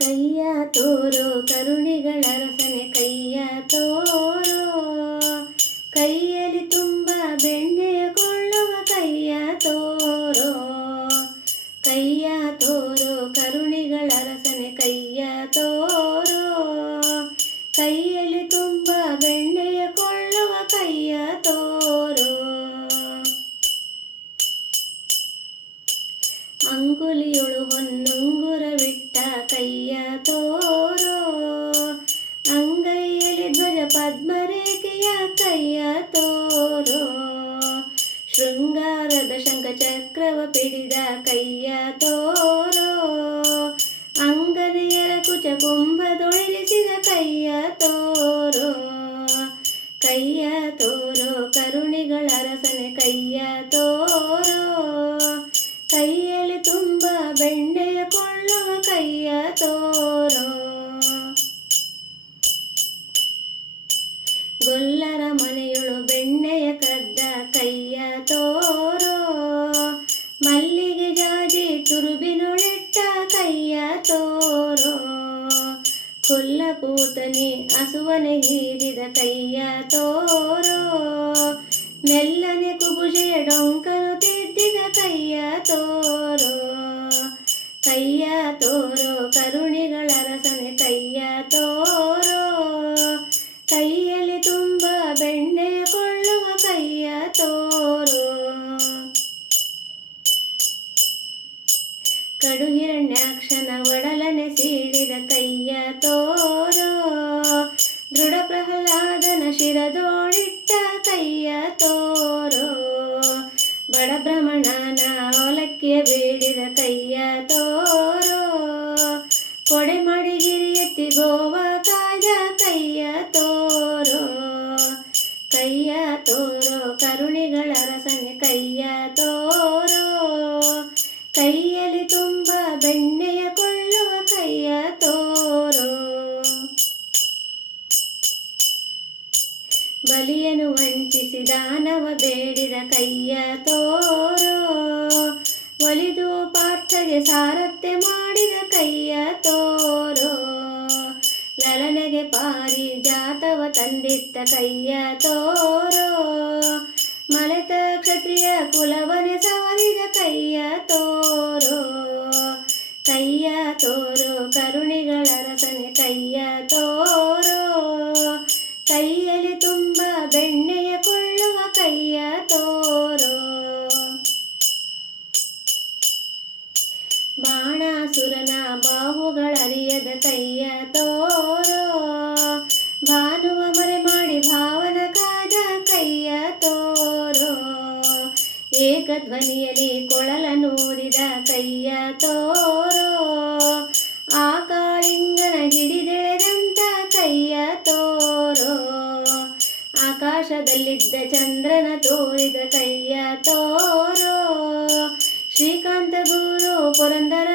ಕೈಯ ತೋರೋ ಕರುಣಿಗಳ ರಸನೆ ಕೈಯ ತೋರೋ, ಕೈಯಲ್ಲಿ ತುಂಬ ಬೆಣ್ಣೆಯ ಕೊಳ್ಳುವ ಕೈಯ ತೋರೋ, ಕೈಯ ತೋರೋ ಕರುಣಿಗಳ ರಸನೆ ಕೈಯ ತೋರೋ, ಕೈಯಲ್ಲಿ ತುಂಬ ಬೆಣ್ಣೆಯ ಕೊಳ್ಳುವ ಕೈಯ ತೋರೋ. ಅಂಗುಲಿಯೊಳು ಹೊನ್ನುಂಗುರವಿಟ್ಟ ಕೈಯ ತೋರೋ, ಅಂಗೈಯಲ್ಲಿ ಧ್ವಜ ಪದ್ಮರೇಖೆಯ ಕೈಯ ತೋರೋ, ಶೃಂಗಾರದ ಶಂಖಚಕ್ರವ ಪಿಡಿದ ಕೈಯ ತೋರೋ, ಅಂಗನೆಯರ ಕುಚ ಕುಂಭದೊಳಿಲಿಸಿದ ಕೈಯ ತೋರೋ, ಕೈಯ ತೋರೋ ಕರುಣಿಗಳ ರಸನೆ ಕೈಯ ತೋರೋ, ಕೈಯಲ್ಲಿ ತುಂಬ ಬೆಣ್ಣೆಯ ಕೊಳ್ಳುವ ಕೈಯ ತೋರೋ. ಗೊಲ್ಲರ ಮನೆಯೊಳು ಬೆಣ್ಣೆಯ ಕದ್ದ ಕೈಯ ತೋರೋ, ಮಲ್ಲಿಗೆ ಜಾಜಿ ತುರುಬಿನೊಳಿಟ್ಟ ಕೈಯ ತೋರೋ, ಕೊಲ್ಲ ಪೂತನಿ ಹಸುವನೆ ಹೀರಿದ ಕೈಯ ತೋರೋ, ಮೆಲ್ಲನೆ ಕುಬುಜೆಯ ಡೊಂಕನು ತಿದ್ದಿದ ಕೈಯ ತೋರೋ, ಕೈಯ ತೋರೋ ಕರುಣಿಗಳ ರಸನೆ ಕೈಯ ತೋರೋ, ಕೈಯಲ್ಲಿ ತುಂಬ ಬೆಣ್ಣೆಯ ಕೊಳ್ಳುವ ಕೈಯ ತೋರೋ. ಕಡು ಹಿರಣ್ಯಾಕ್ಷನ ಒಡಲನೆ ಸೀಳಿದ ಕೈಯ ತೋರೋ, ದೃಢ ಪ್ರಹ್ಲಾದನ ಶಿರದೋಳಿಟ್ಟ ಕೈಯ ತೋರೋ, ಬಡ ಭ್ರಮಣನ ಅವಲಕ್ಕಿಯ ಬೇಡಿದ ಕೈಯ ತೋರೋ, ಕೊಡೆ ಮಡಿಗಿರಿ ಎತ್ತಿ ಗೋವ ಕಾದ ಕೈಯ ತೋರೋ, ಕೈಯ ತೋರೋ ಕರುಣಿಗಳ ರಸನೆ ಕೈಯ ತೋರೋ, ಕೈಯಲ್ಲಿ ತುಂಬ ಬೆಣ್ಣೆಯ ಕೊಳ್ಳುವ ಕೈಯ ತೋರೋ. ಬಲಿಯನು ವಂಚಿಸಿ ದಾನವ ಬೇಡಿದ ಕೈಯ ತೋರೋ, ಒಲಿದು ಪಾರ್ಥಗೆ ಸಾರಥ್ಯ ಮಾಡಿದ ಕೈಯ ತೋರೋ, ಲಲನೆಗೆ ಪಾರಿಜಾತವ ತಂದಿತ್ತ ಕೈಯ ತೋರೋ, ಮಲೆತ ಕ್ಷತ್ರಿಯ ಕುಲವನೆ ಸವರಿದ ಕೈಯ ತೋರೋ, ಕೈಯ ತೋರೋ ಕರುಣಿಗಳ ರಸನೆ ಕೈಯ ತೋರೋ, ಕೈಯಲ್ಲಿ ತುಂಬ ಬೆಣ್ಣೆಯ ಕೊಳ್ಳುವ ಕೈಯ ತೋರೋ. ಬಾಣಾಸುರನ ಬಾಹುಗಳರಿಯದ ಕೈಯ ತೋರೋ, ಭಾನುವ ಮರೆ ಮಾಡಿ ಭಾವನ ಕಾದ ಕೈಯ ತೋರೋ, ಏಕಧ್ವನಿಯಲ್ಲಿ ಕೊಳಲ ನೂದಿದ ಕೈಯ ತೋರೋ, ಆ ಕಾಳಿಂಗನ ಹಿಡಿದೆಳೆದಂತ ಕೈಯ ತೋರೋ, ಆಕಾಶದಲ್ಲಿದ್ದ ಚಂದ್ರನ ತೋರಿದ ಕೈಯ ತೋರೋ, ಶ್ರೀಕಾಂತ ಗುರು ಪುರಂದರ